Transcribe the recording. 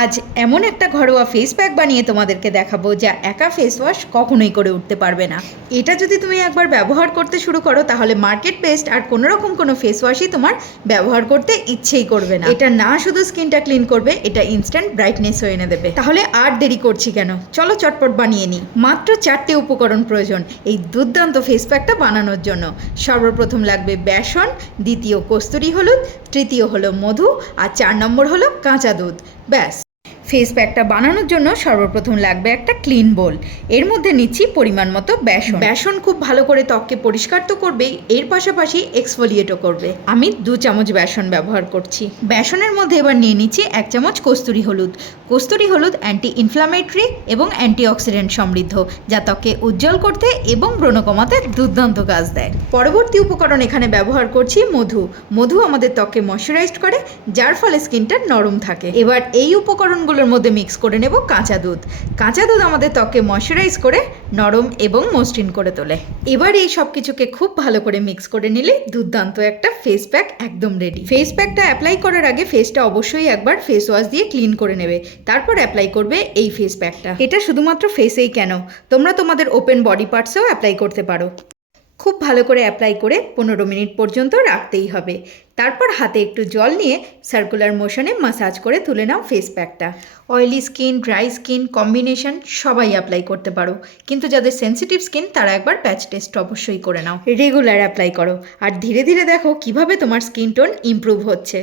আজ এমন একটা ঘরোয়া ফেস প্যাক বানিয়ে তোমাদেরকে দেখাবো যা একা ফেস ওয়াশ কখনোই করে উঠতে পারবে না। এটা যদি তুমি একবার ব্যবহার করতে শুরু করো তাহলে মার্কেট বেস্ট আর কোনো রকম কোনো ফেস ওয়াশই তোমার ব্যবহার করতে ইচ্ছেই করবে না। এটা না শুধু স্কিনটা ক্লিন করবে, এটা ইনস্ট্যান্ট ব্রাইটনেসও এনে দেবে। তাহলে আর দেরি করছি কেন, চলো চটপট বানিয়ে নিই। মাত্র 4টে উপকরণ প্রয়োজন এই দুর্দান্ত ফেস প্যাকটা বানানোর জন্য। সর্বপ্রথম লাগবে বেসন, দ্বিতীয় কস্তুরি হলুদ, তৃতীয় হলো মধু আর 4 নম্বর হলো কাঁচা দুধ। ব্যাস। ফেস প্যাকটা বানানোর জন্য সর্বপ্রথম লাগবে একটা ক্লিন বোল। এর মধ্যে নিচ্ছি পরিমাণ মতো বেসন। বেসন খুব ভালো করে ত্বককে পরিষ্কার তো করবেই, এর পাশাপাশি এক্সফোলিয়েটও করবে। আমি 2 চামচ বেসন ব্যবহার করছি। বেসনের মধ্যে এবার নিয়ে নিচ্ছি 1 চামচ কস্তুরি হলুদ। কস্তুরি হলুদ অ্যান্টি ইনফ্লামেটরি এবং অ্যান্টিঅক্সিডেন্ট সমৃদ্ধ, যা ত্বককে উজ্জ্বল করতে এবং ব্রণ কমাতে দুর্দান্ত কাজ দেয়। পরবর্তী উপকরণ এখানে ব্যবহার করছি মধু। মধু আমাদের ত্বককে ময়শ্চারাইজড করে, যার ফলে স্কিনটা নরম থাকে। এবার এই উপকরণগুলোর মধ্যে মিক্স করে নেব কাঁচা দুধ। কাঁচা দুধ আমাদের ত্বককে ময়শ্চারাইজ করে নরম এবং মসৃণ করে তোলে। এবার এই সব কিছুকে খুব ভালো করে মিক্স করে নিলে দুর্দান্ত একটা ফেস প্যাক একদম রেডি। ফেস প্যাকটা অ্যাপ্লাই করার আগে ফেসটা অবশ্যই একবার ফেস ওয়াশ দিয়ে ক্লিন করে নেবে, তারপর অ্যাপ্লাই করবে এই ফেস প্যাকটা। এটা শুধুমাত্র ফেসেই কেন, তোমরা তোমাদের ওপেন বডি পার্টসেও অ্যাপ্লাই করতে পারো। খুব ভালো করে অ্যাপ্লাই করে 15 মিনিট পর্যন্ত রাখতেই হবে। তারপর হাতে একটু জল নিয়ে সার্কুলার মোশনে মাসাজ করে তুলে নাও ফেস প্যাকটা। Oily skin, dry skin combination সবাই অ্যাপ্লাই করতে পারো, কিন্তু যাদের সেন্সিটিভ স্কিন তারা একবার প্যাচ টেস্ট অবশ্যই করে নাও। রেগুলার অ্যাপ্লাই করো আর ধীরে ধীরে দেখো কিভাবে তোমার স্কিন টোন ইমপ্রুভ হচ্ছে।